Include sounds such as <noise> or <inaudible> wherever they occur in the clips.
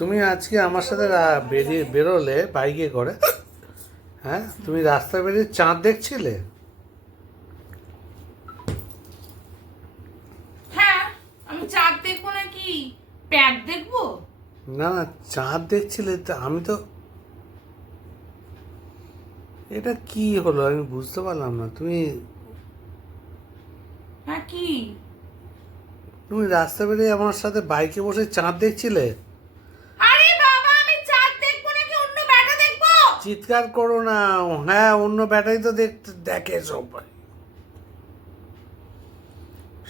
তুমি আজকে আমার সাথে বেরিয়ে বেরোলে বাইকে করে হ্যাঁ? তুমি রাস্তা বেরিয়ে চাঁদ দেখছিলে? হ্যাঁ আমি চাঁদ দেখব নাকি? প্যাট দেখব? না না চাঁদ দেখছিলে তা আমি তো এটা কি হলো? আমি বুঝতে পারলাম না। তুমি হ্যাঁ কি? তুমি রাস্তা বেরিয়ে আমার সাথে বাইকে বসে চাঁদ দেখছিলে আরে বাবা আমি চাঁদ দেখব নাকি অন্য ব্যাটা দেখব চিৎকার করো না। হ্যাঁ অন্য ব্যাটারি তো দেখতে দেখে সবাই।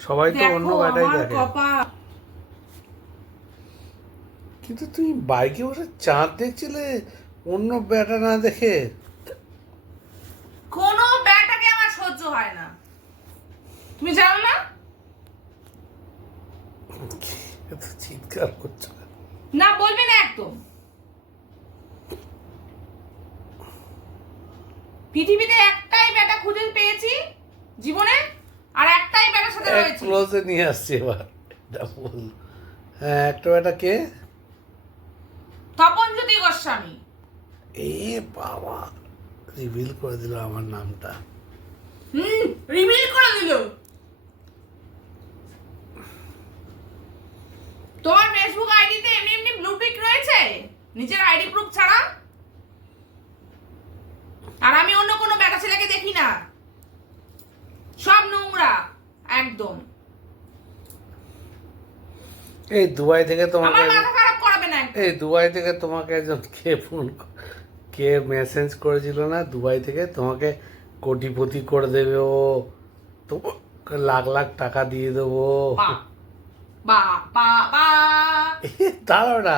সবাই তো অন্য ব্যাটারি দেখে। কিন্তু তুমি বাইকে বসে চাঁদ দেখছিলে? অন্য ব্যাটা না দেখে? কোনো ব্যাটাকে আমার সহ্য হয় না। তুমি জানো না? চিৎকার করছ না বলবে না একদম। পৃথিবীতে একটাই ব্যাটা খুঁজে পেয়েছি জীবনে আর একটাই ব্যাটার সাথে রয়েছে। ক্লোজে নিয়ে আসছি এবার। এটা বল। হ্যাঁ একটা ব্যাটা কে? তপনজ্যোতি গোস্বামী। এ বাবা রিভিল করে দিল আমার নামটা। হুম রিভিল করে দিল। তোমার ফেসবুক আইডিতে এমনি এমনি ব্লু টিক রয়েছে? নিজের আইডি প্রুফ ছাড়া আর আমি অন্য কোনো বেটা ছেলেকে দেখি না সব নোংরা একদম। এই দুবাই থেকে তোমাকে মাথা খারাপ করাবে না। এই দুবাই থেকে তোমাকে একজন কে ফোন কে মেসেজ করেছিল না? দুবাই থেকে তোমাকে কোটিপতি করে দেবে ও। তোমাকে লাখ লাখ টাকা দিয়ে দেবো। <laughs> দাঁড়াও না।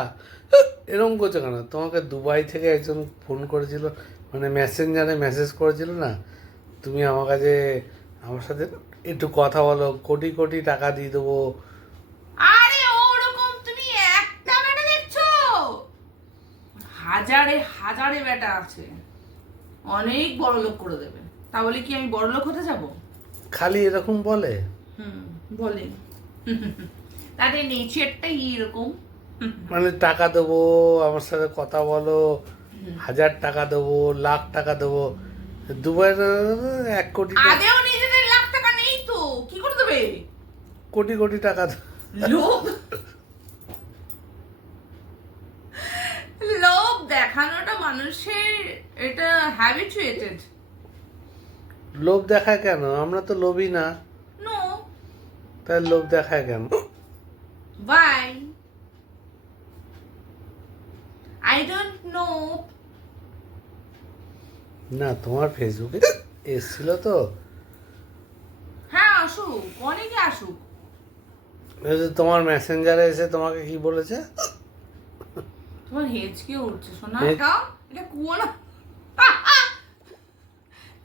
এরকম করছ কেন? তোমাকে দুবাই থেকে একজন ফোন করেছিল মানে মেসেঞ্জারে মেসেজ করেছিল না? তুমি আমার কাছে আমার সাথে একটু কথা বলো কোটি কোটি টাকা দিয়ে দেবো। আরে ওরকম তুমি একটা বেটা দেখছ? হাজারে হাজারে বেটা আছে। অনেক বড় লোক করে দেবে। তা বলে কি আমি বড় লোক হতে যাব? খালি এরকম বলে? হুম বলেন তাদের নেচারটাই এরকম মানে টাকা দেবো আমার সাথে কথা বলো হাজার টাকা দেবো লাখ টাকা দেবো। দুবাই এক কোটি টাকা- আদেও নিজেদের লাখ টাকা নেই তো কি করে দেবে কোটি কোটি টাকা লোভ। লোভ দেখানোটা মানুষের এটা হ্যাবিচুয়েটেড লোভ দেখায় কেন? আমরা তো লোভী না। নো তাই লোভ দেখায় কেন? Why? I don't know. না তোমার ফেসবুকে এসছিল তো। হ্যাঁ আসুক। তোমার মেসেঞ্জারে এসে তোমাকে কি বলেছে? তোমার হেঁচকে উঠছে শোনা এটা এটা কুয়ো না।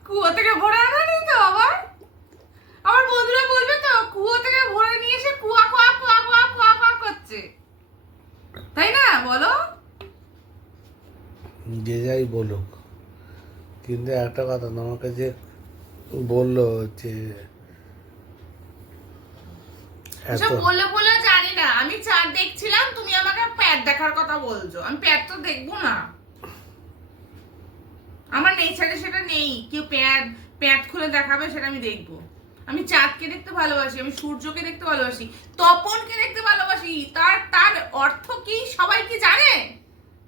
কুয়ো থেকে ভরে আনা তো আবার? আমার বন্ধুরা বলবে তো কুয়ো থেকে ভরে নিয়ে এসে কুয়া কুয়া কুয়া কুয়া কুয়া কুয়া করছে। তাই না? বলো। যে যাই বলুক। কিন্তু একটা কথা তোমাকে যে বলল যে বলে বলে জানি না। আমি চাঁদ দেখছিলাম, তুমি আমাকে প্যাট দেখার কথা বলছো। আমি প্যাট তো দেখব না। আমার নেচারে সেটা নেই। কেউ প্যাট প্যাট খুলে দেখাবে, সেটা আমি দেখব। আমি চাঁদকে দেখতে ভালোবাসি, আমি সূর্যকে দেখতে ভালোবাসি, তপনকে দেখতে ভালোবাসি। তার তার অর্থ কি সবাই কি জানে?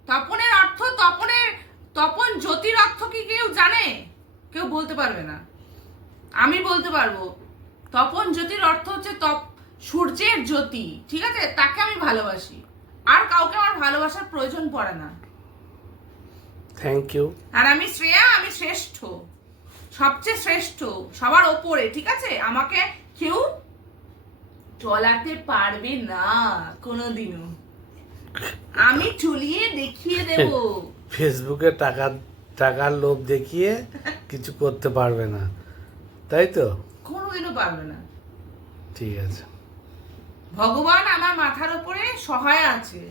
তপনের অর্থ, তপনের, তপন জ্যোতির অর্থ কি কেউ জানে? কেউ বলতে পারবে না। আমি বলতে পারব, তপন জ্যোতির অর্থ হচ্ছে তপ সূর্যের জ্যোতি ঠিক আছে? তাকে আমি ভালোবাসি। আর কাউকে আমার ভালোবাসার প্রয়োজন পড়ে না। থ্যাংক ইউ আর আমি শ্রেয়া আমি শ্রেষ্ঠ। সবচেয়ে শ্রেষ্ঠ সবার ওপরে ঠিক আছে? আমাকে কেউ চলাতে পারবে না কোনোদিনও। আমি চুলিয়ে দেখিয়ে দেব। <laughs> ফেসবুকে টাকা টাকার লোভ দেখিয়ে কিছু করতে পারবে না। তাই তো? কোনোদিনও পারবে না। ঠিক আছে। ভগবান আমার মাথার উপরে সহায় আছে।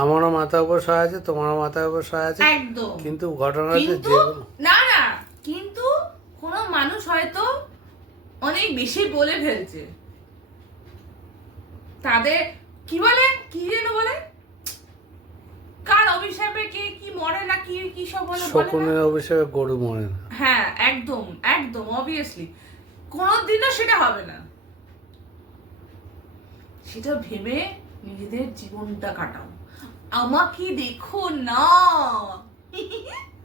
আমারও মাথার উপর সহায় আছে তোমারও মাথার উপর সহায় আছে। একদম। কিন্তু ঘটনা কিন্তু না না কিন্তু কোনো মানুষ হয়তো অনেক বেশি বলে ফেলছে। তাদের কি বলে? কি যেন বলে? কার অভিশাপে কে কি মরে না কি কি সব বলে? শকুনের অভিষেকে গরু মরে না। হ্যাঁ একদম একদম অবভিয়াসলি কোনোদিনও সেটা হবে না। সেটা ভেবে নিজেদের জীবনটা কাটাও। আমাকে দেখো না। <laughs>